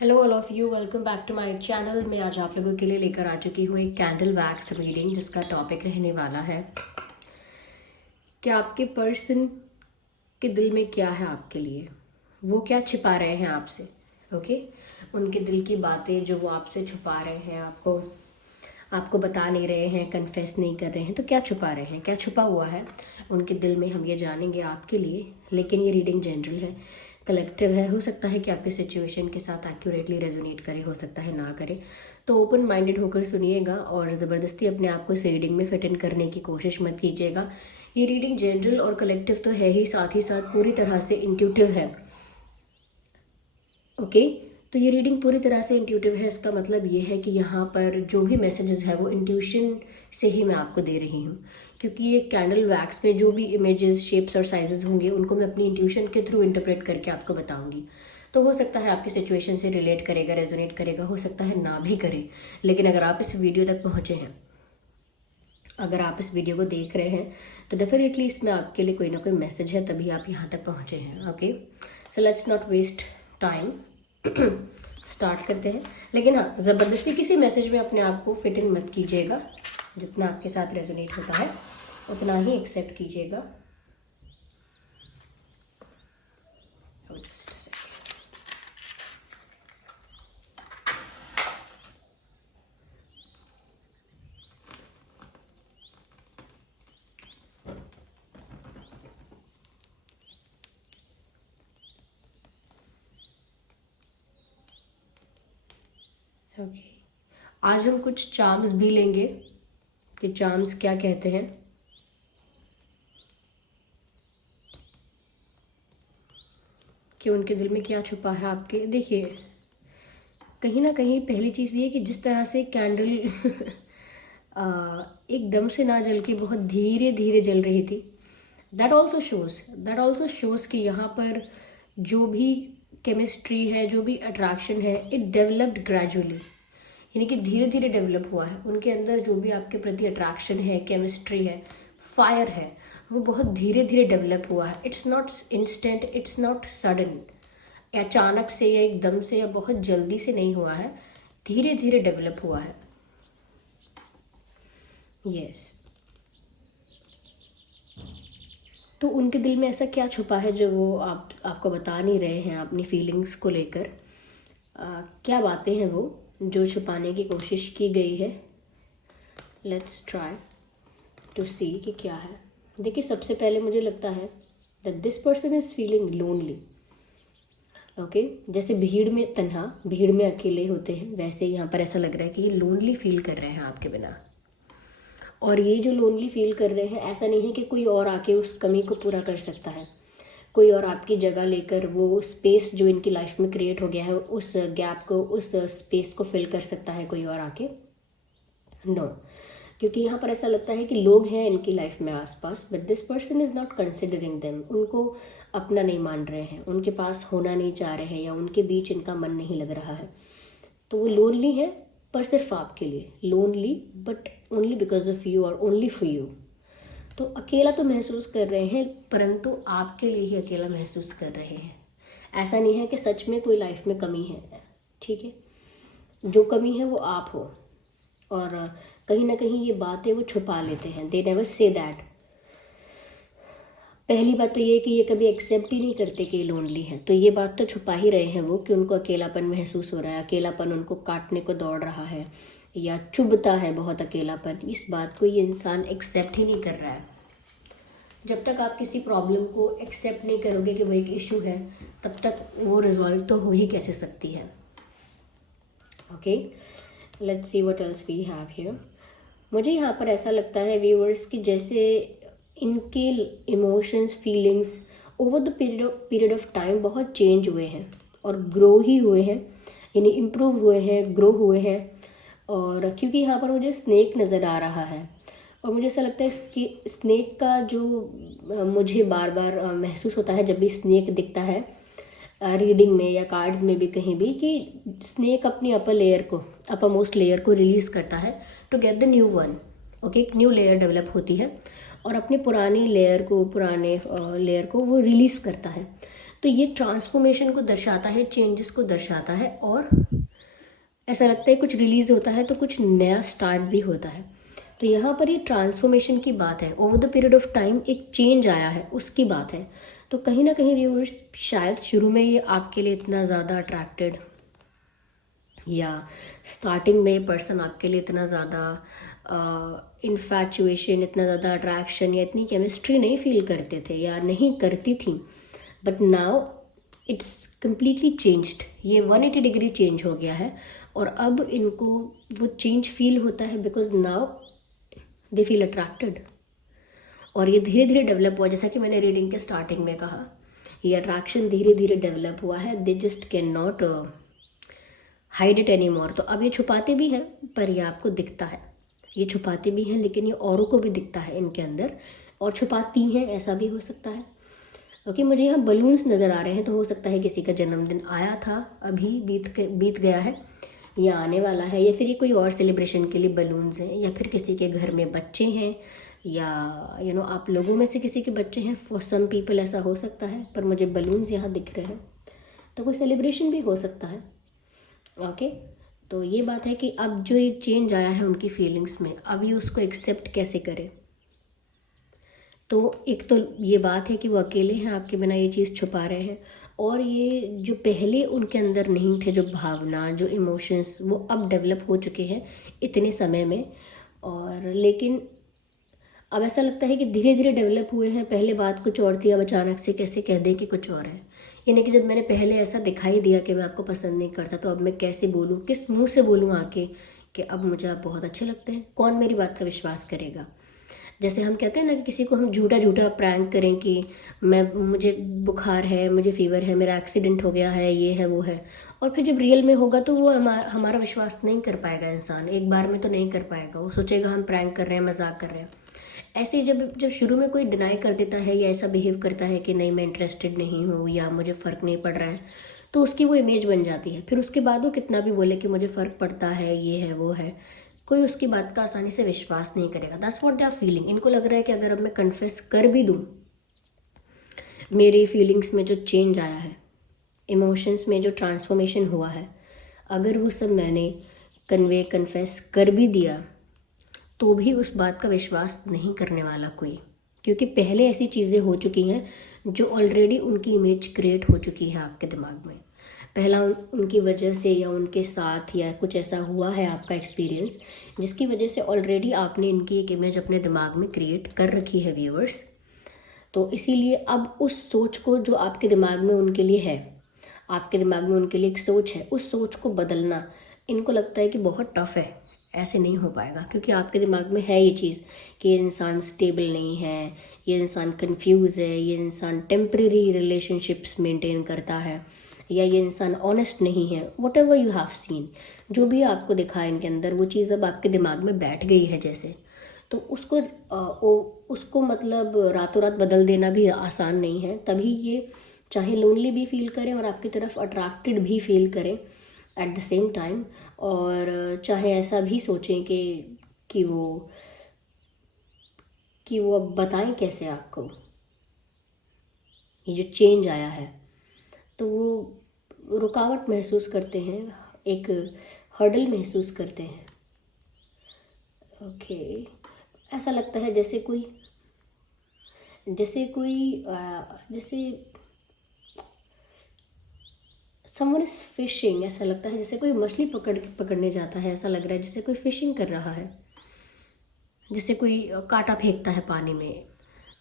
Hello all of you, welcome back to my channel. मैं आज आप लोगों के लिए लेकर आ चुकी हूँ एक कैंडल वैक्स रीडिंग, जिसका टॉपिक रहने वाला है कि आपके पर्सन के दिल में क्या है आपके लिए, वो क्या छिपा रहे हैं आपसे। ओके, उनके दिल की बातें जो वो आपसे छुपा रहे हैं, आपको आपको बता नहीं रहे हैं, कन्फेस नहीं कर रहे हैं, तो क्या छुपा रहे हैं, क्या छुपा हुआ है उनके दिल में, हम ये जानेंगे आपके लिए। लेकिन ये रीडिंग जनरल है, कलेक्टिव है। हो सकता है कि आपके सिचुएशन के साथ एक्यूरेटली रेजोनेट करे, हो सकता है ना करे। तो ओपन माइंडेड होकर सुनिएगा और ज़बरदस्ती अपने आप को इस रीडिंग में फिट इन करने की कोशिश मत कीजिएगा। ये रीडिंग जनरल और कलेक्टिव तो है ही साथ पूरी तरह से इंट्यूटिव है। ओके, तो ये रीडिंग पूरी तरह से इंट्यूटिव है। इसका मतलब ये है कि यहाँ पर जो भी मैसेजेस है वो इंट्यूशन से ही मैं आपको दे रही हूँ, क्योंकि ये कैंडल वैक्स में जो भी इमेजेस, शेप्स और साइजेस होंगे उनको मैं अपनी इंट्यूशन के थ्रू इंटरप्रेट करके आपको बताऊंगी। तो हो सकता है आपकी सिचुएशन से रिलेट करेगा, रेजोनेट करेगा, हो सकता है ना भी करे। लेकिन अगर आप इस वीडियो तक पहुँचे हैं, अगर आप इस वीडियो को देख रहे हैं, तो डेफिनेटली इसमें आपके लिए कोई ना कोई मैसेज है, तभी आप यहाँ तक पहुँचे हैं। Okay, so let's not waste time, start करते हैं। लेकिन हाँ, ज़बरदस्ती किसी मैसेज में अपने आप को फिट इन मत कीजिएगा। जितना आपके साथ रेजोनेट होता है उतना ही एक्सेप्ट कीजिएगा। जस्ट ओके, आज हम कुछ चार्म्स भी लेंगे कि चार्म्स क्या कहते हैं। कि उनके दिल में क्या छुपा है आपके। देखिए, कहीं ना कहीं पहली चीज़ ये कि जिस तरह से कैंडल एकदम से ना जल के बहुत धीरे धीरे जल रही थी, दैट ऑल्सो शोज़ कि यहाँ पर जो भी केमिस्ट्री है, जो भी अट्रैक्शन है, इट डेवलप्ड ग्रेजुअली, यानी कि धीरे धीरे डेवलप हुआ है। उनके अंदर जो भी आपके प्रति अट्रैक्शन है, केमिस्ट्री है, फायर है, वो बहुत धीरे धीरे डेवलप हुआ है। It's not instant, it's not sudden, अचानक से या एकदम से या बहुत जल्दी से नहीं हुआ है, धीरे धीरे डेवलप हुआ है। यस, तो उनके दिल में ऐसा क्या छुपा है जो वो आपको बता नहीं रहे हैं अपनी फीलिंग्स को लेकर। क्या बातें हैं वो जो छुपाने की कोशिश की गई है। लेट्स ट्राई टू सी कि क्या है। देखिए, सबसे पहले मुझे लगता है that this person is feeling lonely. Okay, जैसे भीड़ में तन्हा, भीड़ में अकेले होते हैं, वैसे यहाँ पर ऐसा लग रहा है कि ये लोनली फील कर रहे हैं आपके बिना। और ये जो लोनली फील कर रहे हैं, ऐसा नहीं है कि कोई और आके उस कमी को पूरा कर सकता है, कोई और आपकी जगह लेकर वो स्पेस जो इनकी लाइफ में क्रिएट हो गया है, उस गैप को, उस स्पेस को फिल कर सकता है कोई और आके। नो, क्योंकि यहाँ पर ऐसा लगता है कि लोग हैं इनकी लाइफ में आसपास, but this person is not considering them. उनको अपना नहीं मान रहे हैं, उनके पास होना नहीं चाह रहे हैं, या उनके बीच इनका मन नहीं लग रहा है। तो वो लोनली है, पर सिर्फ आपके लिए lonely, but only because of you और ओनली फॉर यू। तो अकेला तो महसूस कर रहे हैं, परंतु आपके लिए ही अकेला महसूस कर रहे हैं। ऐसा नहीं है कि सच में कोई लाइफ में कमी है, ठीक है। जो कमी है वो आप हो, और कहीं ना कहीं ये बातें वो छुपा लेते हैं। They never say that. पहली बात तो ये कि ये कभी एक्सेप्ट ही नहीं करते कि लोनली हैं, तो ये बात तो छुपा ही रहे हैं वो, कि उनको अकेलापन महसूस हो रहा है, अकेलापन उनको काटने को दौड़ रहा है या चुभता है बहुत अकेलापन। इस बात को ये इंसान एक्सेप्ट ही नहीं कर रहा है। जब तक आप किसी प्रॉब्लम को एक्सेप्ट नहीं करोगे कि वो एक इशू है, तब तक वो रिजॉल्व तो हो ही कैसे सकती है। Okay, let's see what else we have here. मुझे यहाँ पर ऐसा लगता है व्यूअर्स कि जैसे इनके emotions, feelings over the period of time बहुत चेंज हुए हैं और ग्रो ही हुए हैं, यानी इम्प्रूव हुए हैं, ग्रो हुए हैं। और क्योंकि यहाँ पर मुझे स्नेक नज़र आ रहा है, और मुझे ऐसा लगता है कि स्नेक का जो मुझे बार बार महसूस होता है जब भी स्नेक दिखता है रीडिंग में या कार्ड्स में भी कहीं भी, कि स्नेक अपनी अपर मोस्ट लेयर को रिलीज़ करता है to get the new one. Okay, एक न्यू लेयर डेवलप होती है और अपनी पुराने लेयर को वो रिलीज़ करता है। तो ये ट्रांसफॉर्मेशन को दर्शाता है, चेंजेस को दर्शाता है, और ऐसा लगता है कुछ रिलीज होता है तो कुछ नया स्टार्ट भी होता है। तो यहाँ पर ये ट्रांसफॉर्मेशन की बात है, over the period of time एक चेंज आया है उसकी बात है। तो कहीं ना कहीं व्यूअर्स शायद शुरू में ये आपके लिए इतना ज़्यादा अट्रैक्टेड, या स्टार्टिंग में पर्सन आपके लिए इतना ज़्यादा इन्फैचुएशन, इतना ज़्यादा अट्रैक्शन या इतनी केमिस्ट्री नहीं फील करते थे या नहीं करती थी, but now it's completely changed. ये 180 डिग्री चेंज हो गया है, और अब इनको वो चेंज फील होता है because now they feel attracted. और ये धीरे धीरे डेवलप हुआ, जैसा कि मैंने रीडिंग के स्टार्टिंग में कहा, ये अट्रैक्शन धीरे धीरे डेवलप हुआ है। They just can not hide it any more. तो अब ये छुपाते भी हैं पर ये आपको दिखता है, ये छुपाते भी हैं लेकिन ये औरों को भी दिखता है इनके अंदर, और छुपाती हैं, ऐसा भी हो सकता है। ओके, मुझे यहाँ बलून्स नज़र आ रहे हैं, तो हो सकता है किसी का जन्मदिन आया था, अभी बीत गया है या आने वाला है, या फिर ये कोई और सेलिब्रेशन के लिए बलून्स हैं, या फिर किसी के घर में बच्चे हैं, या आप लोगों में से किसी के बच्चे हैं। फॉर सम पीपल ऐसा हो सकता है, पर मुझे बलून्स यहाँ दिख रहे हैं, तो कोई सेलिब्रेशन भी हो सकता है। ओके, तो ये बात है कि अब जो एक चेंज आया है उनकी फीलिंग्स में, अब ये उसको एक्सेप्ट कैसे करें। तो एक तो ये बात है कि वो अकेले हैं, आपके बिना ये चीज़ छुपा रहे हैं, और ये जो पहले उनके अंदर नहीं थे, जो भावना, जो इमोशंस, वो अब डेवलप हो चुके हैं इतने समय में। और लेकिन अब ऐसा लगता है कि धीरे धीरे डेवलप हुए हैं। पहले बात कुछ और थी, अब अचानक से कैसे कह दें कि कुछ और है। यानी कि जब मैंने पहले ऐसा दिखाई दिया कि मैं आपको पसंद नहीं करता, तो अब मैं कैसे बोलूँ, किस मुंह से बोलूँ आके कि अब मुझे आप बहुत अच्छे लगते हैं। कौन मेरी बात का विश्वास करेगा। जैसे हम कहते हैं ना कि किसी को हम झूठा झूठा प्रैंक करें कि मुझे बुखार है, मुझे फीवर है, मेरा एक्सीडेंट हो गया है, ये है वो है, और फिर जब रियल में होगा तो वो हमारा विश्वास नहीं कर पाएगा। इंसान एक बार में तो नहीं कर पाएगा, वो सोचेगा हम प्रैंक कर रहे हैं, मजाक कर रहे हैं। ऐसे जब जब शुरू में कोई डिनाई कर देता है या ऐसा बिहेव करता है कि नहीं मैं इंटरेस्टेड नहीं हूँ या मुझे फ़र्क नहीं पड़ रहा है, तो उसकी वो इमेज बन जाती है। फिर उसके बाद वो कितना भी बोले कि मुझे फ़र्क पड़ता है, ये है वो है, कोई उसकी बात का आसानी से विश्वास नहीं करेगा। That's what they are feeling. इनको लग रहा है कि अगर अब मैं कन्फेस कर भी दूँ, मेरी फीलिंग्स में जो चेंज आया है, इमोशंस में जो ट्रांसफॉर्मेशन हुआ है, अगर वो सब मैंने कन्फेस कर भी दिया तो भी उस बात का विश्वास नहीं करने वाला कोई, क्योंकि पहले ऐसी चीज़ें हो चुकी हैं जो ऑलरेडी उनकी इमेज क्रिएट हो चुकी है आपके दिमाग में। पहला उनकी वजह से या उनके साथ या कुछ ऐसा हुआ है आपका एक्सपीरियंस, जिसकी वजह से ऑलरेडी आपने इनकी एक इमेज अपने दिमाग में क्रिएट कर रखी है व्यूअर्स। तो इसीलिए अब उस सोच को जो आपके दिमाग में उनके लिए है, आपके दिमाग में उनके लिए एक सोच है, उस सोच को बदलना इनको लगता है कि बहुत टफ है, ऐसे नहीं हो पाएगा। क्योंकि आपके दिमाग में है ये चीज़ कि ये इंसान स्टेबल नहीं है, ये इंसान कंफ्यूज है, ये इंसान टेम्परेरी रिलेशनशिप्स मेंटेन करता है, या ये इंसान ऑनेस्ट नहीं है। What ever you have seen, जो भी आपको दिखा इनके अंदर, वो चीज़ अब आपके दिमाग में बैठ गई है जैसे। तो उसको मतलब रातों रात बदल देना भी आसान नहीं है। तभी ये चाहे लोनली भी फील करें और आपकी तरफ अट्रैक्टेड भी फील करें एट द सेम टाइम, और चाहे ऐसा भी सोचें कि वो अब बताएं कैसे आपको ये जो चेंज आया है। तो वो रुकावट महसूस करते हैं, एक हर्डल महसूस करते हैं। ओके, ऐसा लगता है जैसे समवन इज फिशिंग। ऐसा लगता है जैसे कोई मछली पकड़ने जाता है, ऐसा लग रहा है जैसे कोई फिशिंग कर रहा है, जैसे कोई कांटा फेंकता है पानी में,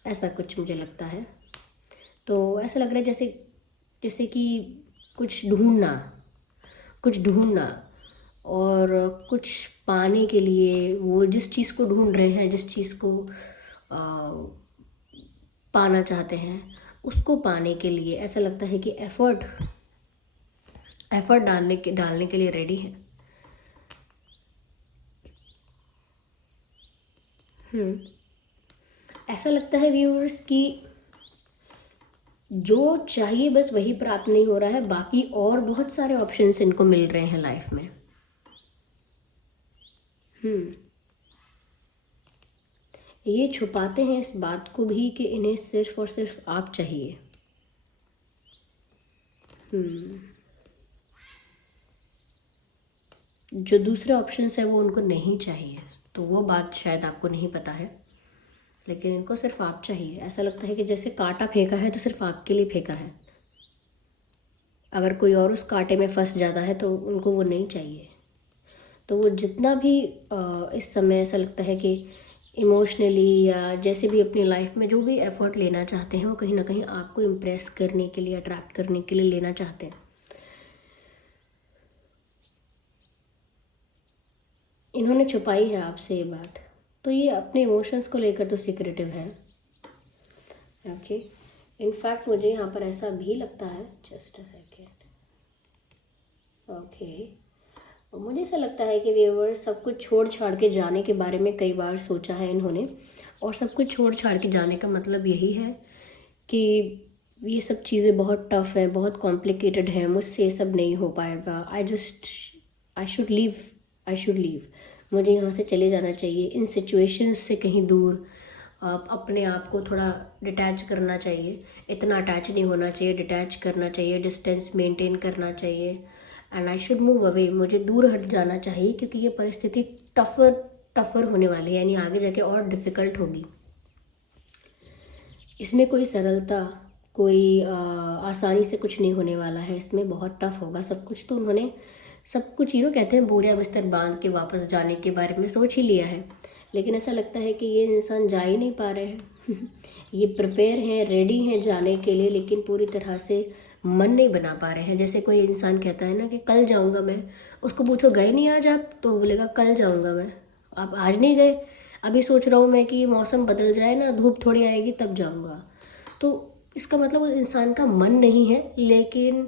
ऐसा कुछ मुझे लगता है। तो ऐसा लग रहा है जैसे कि कुछ ढूंढना और कुछ पाने के लिए, वो जिस चीज़ को ढूंढ रहे हैं, जिस चीज़ को पाना चाहते हैं, उसको पाने के लिए ऐसा लगता है कि एफर्ट डालने के लिए रेडी है। ऐसा लगता है व्यूअर्स कि जो चाहिए बस वही प्राप्त नहीं हो रहा है, बाकी और बहुत सारे ऑप्शंस इनको मिल रहे हैं लाइफ में। ये छुपाते हैं इस बात को भी कि इन्हें सिर्फ और सिर्फ आप चाहिए। हम्म, जो दूसरे ऑप्शंस है वो उनको नहीं चाहिए, तो वो बात शायद आपको नहीं पता है, लेकिन इनको सिर्फ आप चाहिए। ऐसा लगता है कि जैसे कांटा फेंका है तो सिर्फ आपके लिए फेंका है, अगर कोई और उस कांटे में फंस जाता है तो उनको वो नहीं चाहिए। तो वो जितना भी इस समय ऐसा लगता है कि इमोशनली या जैसे भी अपनी लाइफ में जो भी एफर्ट लेना चाहते हैं वो कहीं ना कहीं आपको इम्प्रेस करने के लिए, अट्रैक्ट करने के लिए लेना चाहते हैं। इन्होंने छुपाई है आपसे ये बात, तो ये अपने इमोशंस को लेकर तो सीक्रेटिव है। ओके, इनफैक्ट मुझे यहाँ पर ऐसा भी लगता है, जस्ट अ सेकेंड। ओके, मुझे ऐसा लगता है कि व्यूअर सब कुछ छोड़ छाड़ के जाने के बारे में कई बार सोचा है इन्होंने, और सब कुछ छोड़ छाड़ के जाने का मतलब यही है कि ये सब चीज़ें बहुत टफ है, बहुत कॉम्प्लिकेटेड है, मुझसे ये सब नहीं हो पाएगा, आई शुड लीव, मुझे यहाँ से चले जाना चाहिए, इन सिचुएशंस से कहीं दूर, अपने आप को थोड़ा डिटैच करना चाहिए, इतना अटैच नहीं होना चाहिए, डिटैच करना चाहिए, डिस्टेंस मेंटेन करना चाहिए, and I should move away, मुझे दूर हट जाना चाहिए, क्योंकि ये परिस्थिति टफर होने वाली है, यानी आगे जाके और डिफ़िकल्ट होगी। इसमें कोई सरलता, कोई आसानी से कुछ नहीं होने वाला है, इसमें बहुत टफ होगा सब कुछ। तो उन्होंने सब कुछ कहते हैं बोरिया बिस्तर बांध के वापस जाने के बारे में सोच ही लिया है, लेकिन ऐसा लगता है कि ये इंसान जा ही नहीं पा रहे हैं ये प्रिपेयर हैं, रेडी हैं जाने के लिए, लेकिन पूरी तरह से मन नहीं बना पा रहे हैं। जैसे कोई इंसान कहता है ना कि कल जाऊंगा मैं, उसको पूछो गए नहीं आज आप, तो बोलेगा कल जाऊंगा मैं, आप आज नहीं गए, अभी सोच रहा हूँ मैं कि मौसम बदल जाए ना, धूप थोड़ी आएगी तब जाऊंगा। तो इसका मतलब उस इंसान का मन नहीं है, लेकिन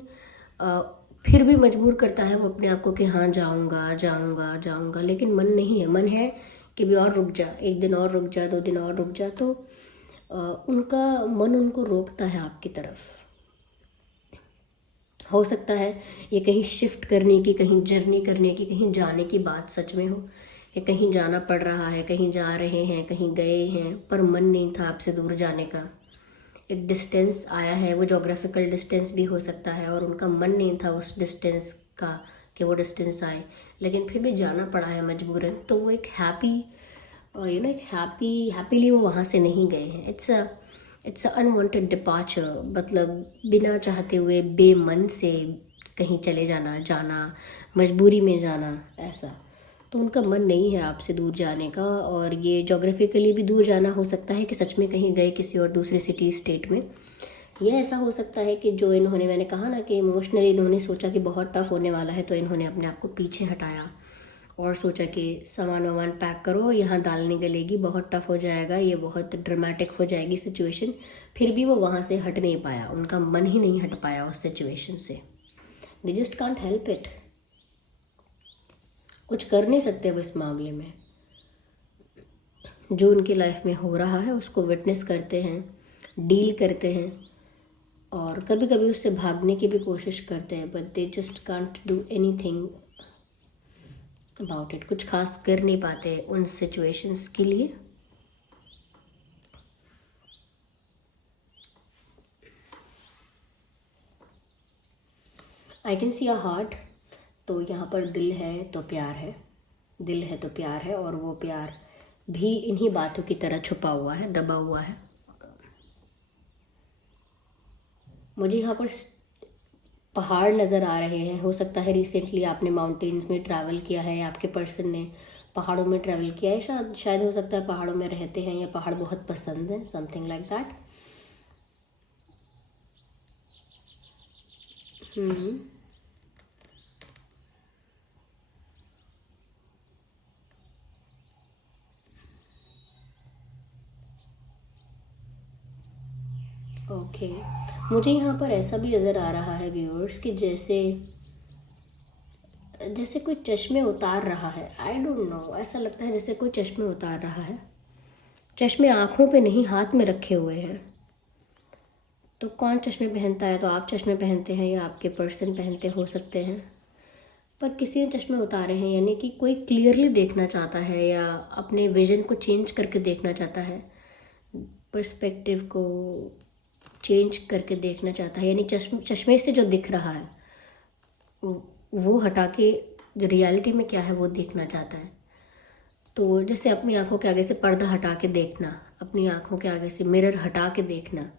फिर भी मजबूर करता है वो अपने आप को कि हाँ जाऊंगा जाऊंगा जाऊंगा, लेकिन मन नहीं है। मन है कि भी और रुक जा, एक दिन और रुक जा, 2 दिन और रुक जा। तो उनका मन उनको रोकता है आपकी तरफ। हो सकता है ये कहीं शिफ्ट करने की, कहीं जर्नी करने की, कहीं जाने की बात सच में हो, कि कहीं जाना पड़ रहा है, कहीं जा रहे हैं, कहीं गए हैं, पर मन नहीं था आपसे दूर जाने का। एक डिस्टेंस आया है, वो जोग्राफिकल डिस्टेंस भी हो सकता है, और उनका मन नहीं था उस डिस्टेंस का कि वो डिस्टेंस आए, लेकिन फिर भी जाना पड़ा है मजबूरन। तो वो एक एक हैप्पीली वो वहाँ से नहीं गए हैं। इट्स अ अनवांटेड डिपार्चर, मतलब बिना चाहते हुए बेमन से कहीं चले जाना, मजबूरी में जाना, ऐसा। तो उनका मन नहीं है आपसे दूर जाने का, और ये जोग्राफिकली भी दूर जाना हो सकता है कि सच में कहीं गए किसी और दूसरी सिटी स्टेट में। यह ऐसा हो सकता है कि जो इन्होंने, मैंने कहा ना कि इमोशनली इन्होंने सोचा कि बहुत टफ होने वाला है, तो इन्होंने अपने आप को पीछे हटाया और सोचा कि सामान वामान पैक करो, यहाँ दाल नहीं गलेगी, बहुत टफ हो जाएगा, ये बहुत ड्रामेटिक हो जाएगी सिचुएशन। फिर भी वो वहाँ से हट नहीं पाया, उनका मन ही नहीं हट पाया उस सिचुएशन से। They just can't help it, कुछ कर नहीं सकते वो इस मामले में। जो उनकी लाइफ में हो रहा है उसको विटनेस करते हैं, डील करते हैं, और कभी कभी उससे भागने की भी कोशिश करते हैं, but they just can't do anything about it. कुछ खास कर नहीं पाते उन सिचुएशंस के लिए। I can see a heart, तो यहाँ पर दिल है तो प्यार है, दिल है तो प्यार है, और वो प्यार भी इन्हीं बातों की तरह छुपा हुआ है, दबा हुआ है। मुझे यहाँ पर पहाड़ नज़र आ रहे हैं। हो सकता है रिसेंटली आपने माउंटेन्स में ट्रैवल किया है, या आपके पर्सन ने पहाड़ों में ट्रैवल किया है, शायद हो सकता है पहाड़ों में रहते हैं या पहाड़ बहुत पसंद है, समथिंग लाइक दैट। ओके, मुझे यहाँ पर ऐसा भी नज़र आ रहा है व्यूअर्स कि जैसे जैसे कोई चश्मे उतार रहा है। आई डोंट नो, ऐसा लगता है जैसे कोई चश्मे उतार रहा है। चश्मे आँखों पे नहीं, हाथ में रखे हुए हैं। तो कौन चश्मे पहनता है? तो आप चश्मे पहनते हैं या आपके पर्सन पहनते हो सकते हैं, पर किसी ने चश्मे उतारे हैं, यानी कि कोई क्लियरली देखना चाहता है या अपने विजन को चेंज करके देखना चाहता है, पर्सपेक्टिव को चेंज करके देखना चाहता है, यानी चश्मे से जो दिख रहा है वो हटा के जो रियलिटी में क्या है वो देखना चाहता है। तो जैसे अपनी आंखों के आगे से पर्दा हटा के देखना, अपनी आंखों के आगे से मिरर हटा के देखना,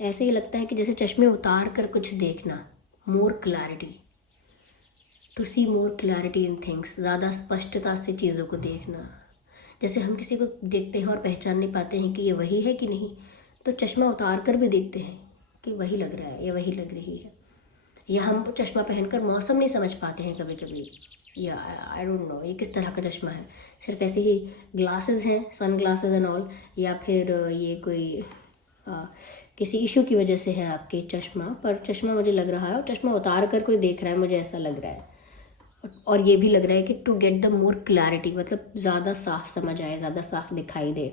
ऐसे ही लगता है कि जैसे चश्मे उतार कर कुछ देखना, more clarity, to see more clarity in things, ज़्यादा स्पष्टता से चीज़ों को देखना। जैसे हम किसी को देखते हैं और पहचान नहीं पाते हैं कि ये वही है कि नहीं, तो चश्मा उतार कर भी देखते हैं कि वही लग रहा है या वही लग रही है। या हम चश्मा पहनकर मौसम नहीं समझ पाते हैं कभी कभी, या आई डोंट नो ये किस तरह का चश्मा है, सिर्फ ऐसे ही ग्लासेस हैं, सन ग्लासेस एंड ऑल, या फिर ये कोई किसी इशू की वजह से है आपके चश्मा, पर चश्मा मुझे लग रहा है और चश्मा उतार कर कोई देख रहा है, मुझे ऐसा लग रहा है। और ये भी लग रहा है कि to get the more clarity, मतलब ज़्यादा साफ समझ आए, ज़्यादा साफ दिखाई दे।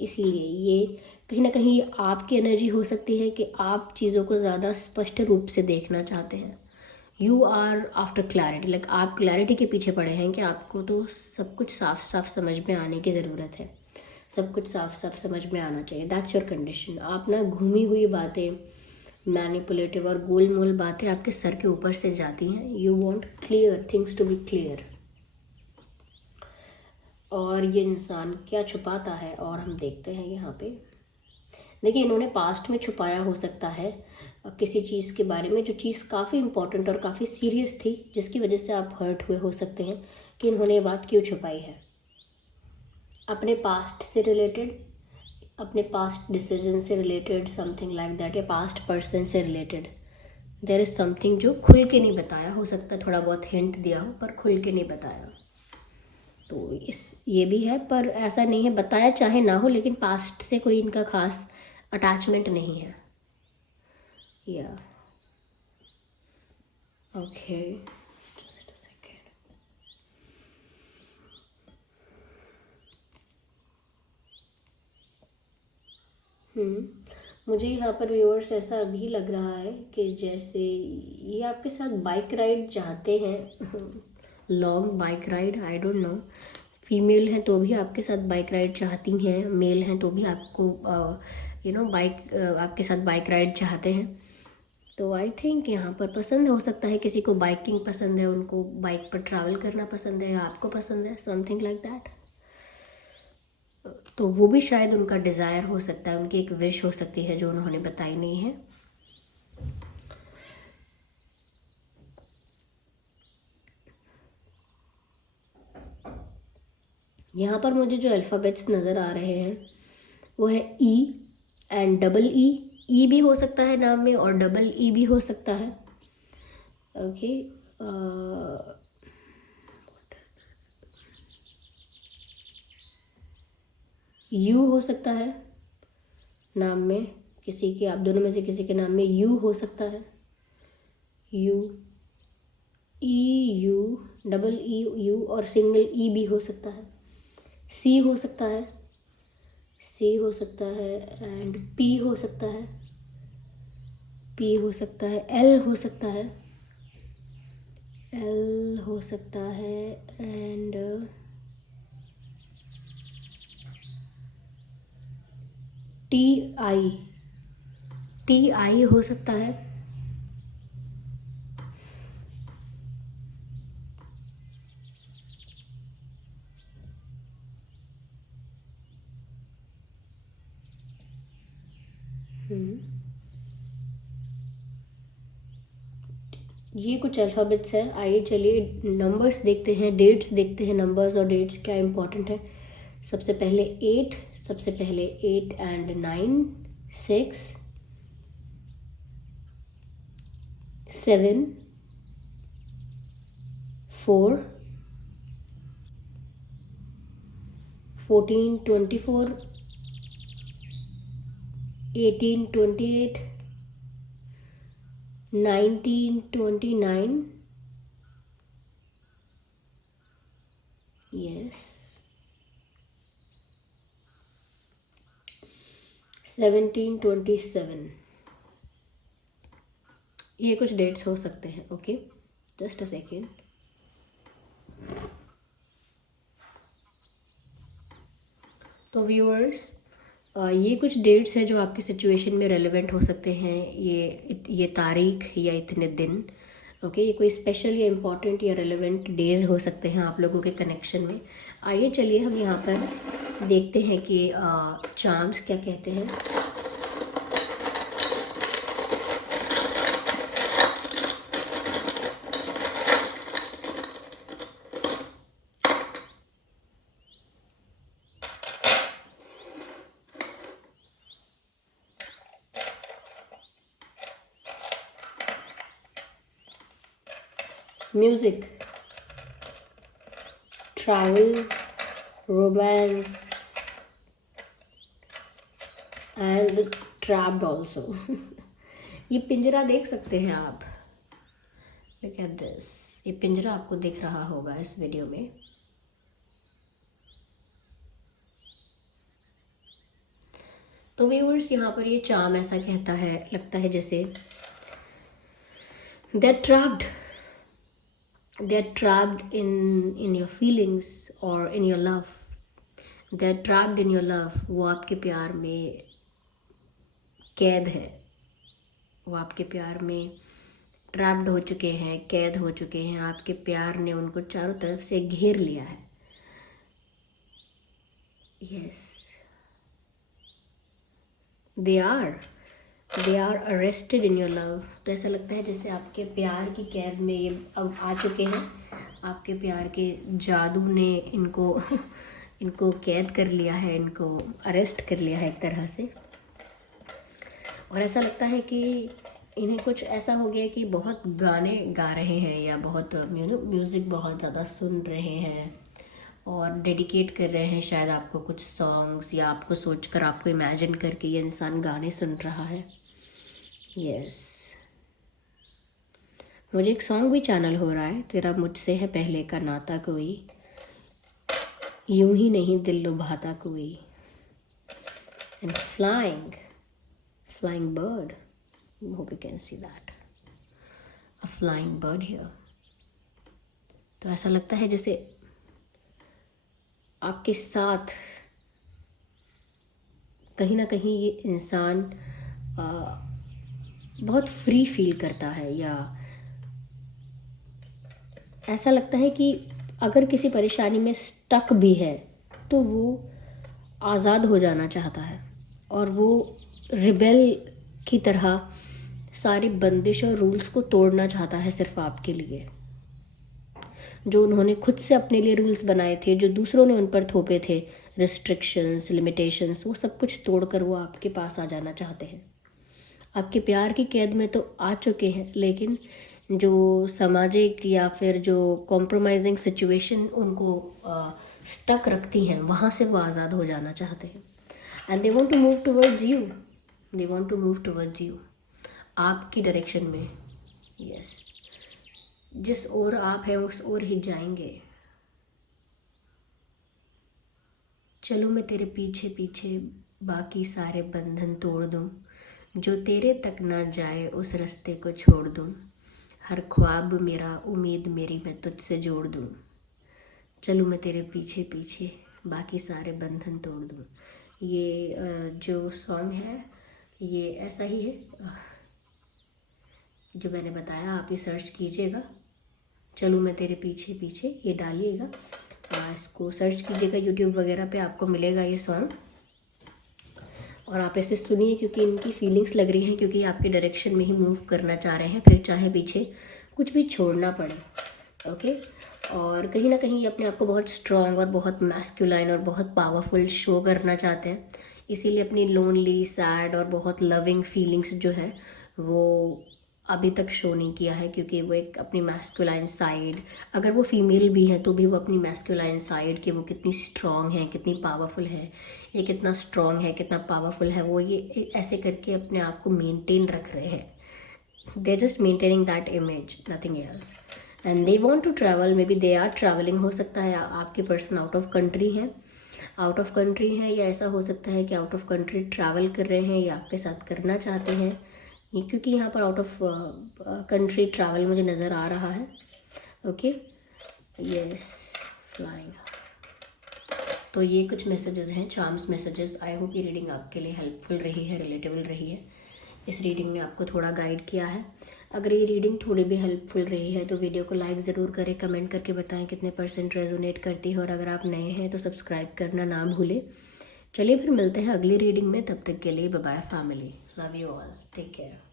इसीलिए ये कहीं ना कहीं आपकी एनर्जी हो सकती है कि आप चीज़ों को ज़्यादा स्पष्ट रूप से देखना चाहते हैं। You are after clarity, like आप क्लैरिटी के पीछे पड़े हैं कि आपको तो सब कुछ साफ साफ समझ में आने की ज़रूरत है, सब कुछ साफ साफ समझ में आना चाहिए। That's your condition. आप ना घूमी हुई बातें, मैनिपुलेटिव और गोल मोल बातें आपके सर के ऊपर से जाती हैं। You want clear things to be clear. और ये इंसान क्या छुपाता है, और हम देखते हैं यहाँ पे, देखिए इन्होंने पास्ट में छुपाया हो सकता है किसी चीज़ के बारे में, जो चीज़ काफ़ी इंपॉर्टेंट और काफ़ी सीरियस थी, जिसकी वजह से आप हर्ट हुए हो सकते हैं कि इन्होंने ये बात क्यों छुपाई है। अपने पास्ट से रिलेटेड, अपने पास्ट डिसीजन से रिलेटेड, समथिंग लाइक दैट, या पास्ट पर्सन से रिलेटेड देयर इज़ समथिंग जो खुल के नहीं बताया, हो सकता है थोड़ा बहुत हिंट दिया हो पर खुल के नहीं बताया। तो ये भी है, पर ऐसा नहीं है, बताया चाहे ना हो, लेकिन पास्ट से कोई इनका खास अटैचमेंट नहीं है। या ओके, जस्ट अ सेकेंड। मुझे यहाँ पर व्यूअर्स ऐसा अभी लग रहा है कि जैसे ये आपके साथ बाइक राइड चाहते हैं, long bike ride, I don't know. Female हैं तो भी आपके साथ बाइक राइड चाहती हैं, मेल हैं तो भी आपको बाइक आपके साथ बाइक राइड चाहते हैं। तो आई थिंक यहाँ पर पसंद हो सकता है, किसी को बाइकिंग पसंद है, उनको बाइक पर ट्रैवल करना पसंद है, आपको पसंद है, समथिंग लाइक दैट। तो वो भी शायद उनका डिज़ायर हो सकता है, उनकी एक विश हो सकती है जो उन्होंने बताई नहीं है। यहाँ पर मुझे जो अल्फ़ाबेट्स नज़र आ रहे हैं वो है ई एंड डबल ई। ई भी हो सकता है नाम में और डबल ई भी हो सकता है। ओके, यू हो सकता है नाम में, किसी के, आप दोनों में से किसी के नाम में यू हो सकता है। You, E U, double E U, और सिंगल ई भी हो सकता है। सी हो सकता है, सी हो सकता है, एंड पी हो सकता है, पी हो सकता है, एल हो सकता है, एल हो सकता है, and T I, T I हो सकता है। ये कुछ अल्फ़ाबेट्स हैं। आइए चलिए नंबर्स देखते हैं, डेट्स देखते हैं, नंबर्स और डेट्स क्या इंपॉर्टेंट है। सबसे पहले 8, सबसे पहले 8 एंड 9, 6, 7, 4, 14, 24, 18, 28, 19, 29, yes, 17, 27। ये कुछ डेट्स हो सकते हैं। Okay, just a second. तो व्यूअर्स, ये कुछ डेट्स हैं जो आपकी सिचुएशन में रेलेवेंट हो सकते हैं, ये तारीख या इतने दिन। ओके, ये कोई स्पेशल या इम्पॉर्टेंट या रेलेवेंट डेज हो सकते हैं आप लोगों के कनेक्शन में। आइए चलिए हम यहाँ पर देखते हैं कि चार्म्स क्या कहते हैं। Music, travel, romance and trapped also. ये पिंजरा देख सकते हैं आप, लुक एट दिस। ये पिंजरा आपको दिख रहा होगा इस वीडियो में। तो व्यूअर्स, यहाँ पर ये चार्म ऐसा कहता है, लगता है जैसे they're trapped in your feelings or in your love. They're trapped in your love. वो आपके प्यार में कैद है, वो आपके प्यार में ट्रैप्ड हो चुके हैं, कैद हो चुके हैं। आपके प्यार ने उनको चारों तरफ से घेर लिया है। Yes, they are arrested in your love. तो ऐसा लगता है जैसे आपके प्यार की कैद में ये अब आ चुके हैं। आपके प्यार के जादू ने इनको कैद कर लिया है, इनको अरेस्ट कर लिया है एक तरह से। और ऐसा लगता है कि इन्हें कुछ ऐसा हो गया कि बहुत गाने गा रहे हैं या बहुत म्यूज़िक बहुत ज़्यादा सुन रहे हैं और डेडिकेट कर रहे हैं शायद आपको कुछ सॉन्ग्स, या आपको सोचकर, आपको इमेजिन करके ये इंसान गाने सुन रहा है। यस, मुझे एक सॉन्ग भी चैनल हो रहा है, तेरा मुझसे है पहले का नाता कोई, यूं ही नहीं दिल लुभाता कोई, and flying bird, hope you can see that, a flying bird here। तो ऐसा लगता है जैसे आपके साथ कहीं ना कहीं ये इंसान बहुत फ्री फील करता है, या ऐसा लगता है कि अगर किसी परेशानी में स्टक भी है तो वो आज़ाद हो जाना चाहता है, और वो रिबेल की तरह सारी बंदिश और रूल्स को तोड़ना चाहता है सिर्फ आपके लिए। जो उन्होंने खुद से अपने लिए रूल्स बनाए थे, जो दूसरों ने उन पर थोपे थे, रिस्ट्रिक्शंस, लिमिटेशंस, वो सब कुछ तोड़कर वो आपके पास आ जाना चाहते हैं। आपके प्यार की कैद में तो आ चुके हैं, लेकिन जो सामाजिक या फिर जो कॉम्प्रोमाइजिंग सिचुएशन उनको स्टक रखती हैं, वहाँ से वो आज़ाद हो जाना चाहते हैं। And they want to move towards you, they want to move towards you, आपकी डायरेक्शन में। यस, जिस ओर आप हैं उस ओर ही जाएंगे। चलो मैं तेरे पीछे पीछे, बाकी सारे बंधन तोड़ दूं, जो तेरे तक ना जाए उस रास्ते को छोड़ दूं, हर ख्वाब मेरा, उम्मीद मेरी मैं तुझसे जोड़ दूं। चलो मैं तेरे पीछे पीछे, बाकी सारे बंधन तोड़ दूं। ये जो सॉन्ग है ये ऐसा ही है जो मैंने बताया, आप ये सर्च कीजिएगा, चलो मैं तेरे पीछे पीछे, ये डालिएगा, इसको सर्च कीजिएगा यूट्यूब वगैरह पे, आपको मिलेगा ये सॉन्ग। और आप इसे सुनिए, क्योंकि इनकी फीलिंग्स लग रही हैं, क्योंकि आपके डायरेक्शन में ही मूव करना चाह रहे हैं, फिर चाहे पीछे कुछ भी छोड़ना पड़े। ओके, और कहीं ना कहीं ये अपने आप को बहुत स्ट्रॉन्ग और बहुत मैस्कुलाइन और बहुत पावरफुल शो करना चाहते हैं, इसीलिए अपनी लोनली, सैड और बहुत लविंग फीलिंग्स जो है वो अभी तक शो नहीं किया है, क्योंकि वो एक अपनी मैस्कुलाइन साइड, अगर वो फीमेल भी है तो भी वो अपनी मैस्कुलाइन साइड कि वो कितनी स्ट्रॉन्ग है, कितनी पावरफुल है, ये कितना स्ट्रॉन्ग है, कितना पावरफुल है, वो ये ऐसे करके अपने आप को मेंटेन रख रहे हैं। They are just maintaining that image, nothing else. And they want to travel, maybe they are travelling, हो सकता है आपके पर्सन आउट ऑफ कंट्री है, या ऐसा हो सकता है कि आउट ऑफ कंट्री ट्रैवल कर रहे हैं या आपके साथ करना चाहते हैं, क्योंकि यहाँ पर आउट ऑफ कंट्री ट्रैवल मुझे नज़र आ रहा है। Okay, yes, flying. तो ये कुछ मैसेजेस हैं, चार्म्स मैसेजेस। आई होप ये रीडिंग आपके लिए हेल्पफुल रही है, रिलेटेबल रही है। इस रीडिंग ने आपको थोड़ा गाइड किया है। अगर ये रीडिंग थोड़ी भी हेल्पफुल रही है तो वीडियो को लाइक ज़रूर करें, कमेंट करके बताएं कितने % रेजोनेट करती है, और अगर आप नए हैं तो सब्सक्राइब करना ना भूलें। चलिए फिर मिलते हैं अगली रीडिंग में, तब तक के लिए bye bye family, love you all, take care.